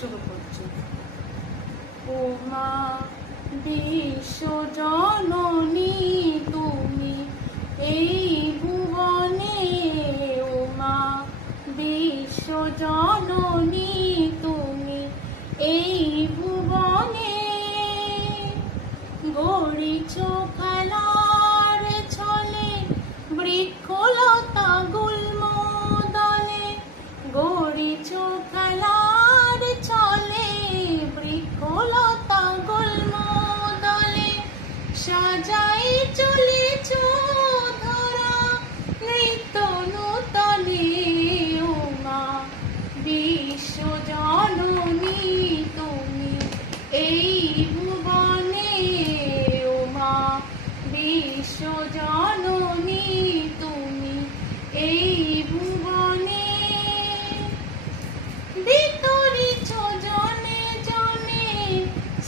শুরু করছি। ও মা বিশ্ব জননী তুমি এই ভুবনে, ও মা বিশ্ব জননী তুমি এই ভুবনে, গড়িছ খেলার ছলে বৃক্ষলতা গুল্ম দলে, গড়িছ খেলার ছলে বৃক্ষলতা গুল্ম দলে, সাজাই চলেছ ধরা নৃত্য নূতনে, ও মা বিশ্ব জননী তুমি এই ভুবনে, ও মা বিশ্ব জননী তুমি এই ভুবনে, বিতরিছ জনে জনে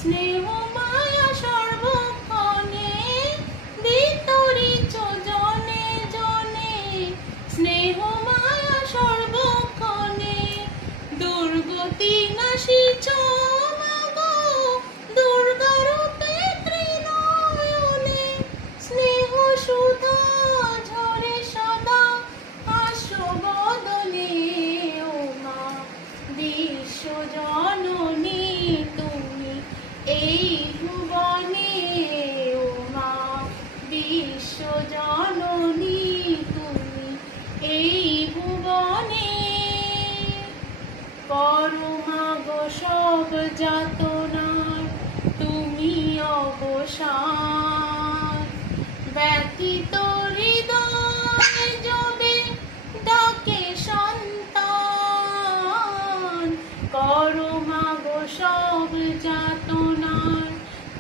স্নেহ মায়া সর্বক্ষণে, বিতরিছ জনে জনে স্নেহ মায়া সর্বক্ষণে, দুর্গতি নাশিছ মাগো দুর্গারূপে ত্রিনয়নে, স্নেহ সুধা ঝরে সদা হাস্যবদনে, ও মা বিশ্ব জননী তুমি এই ভুবনে, ও মা বিশ্ব জননী তুমি এই ভুবনে, পরমাগো সব যাতনার তুমি অবসান, ব্যথিত হৃদয় যবে ডাকে সন্তান, পরমাগো সব যাতনার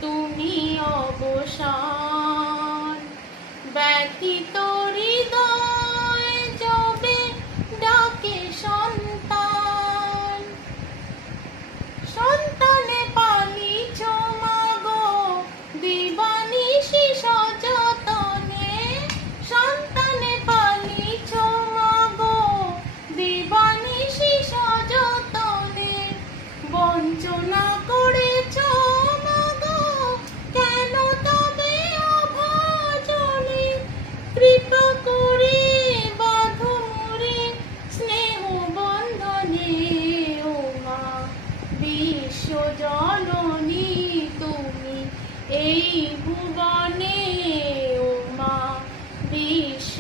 তুমি অবসান, ব্যথিত হৃদয় যবে ডাকে সন্তান, সন্তানে পালিছ মাগো দিবানিশি সযতনে, সন্তানে পালিছ মাগো দিবানিশি সযতনে, বঞ্চনা করেছ মাগো কেন তবে অভাজনে, কৃপা করে বাঁধো মোরে স্নেহ বন্ধনে, ও মা বিশ্ব জননী তুমি এই ভুবনে, ও মা বিশ্ব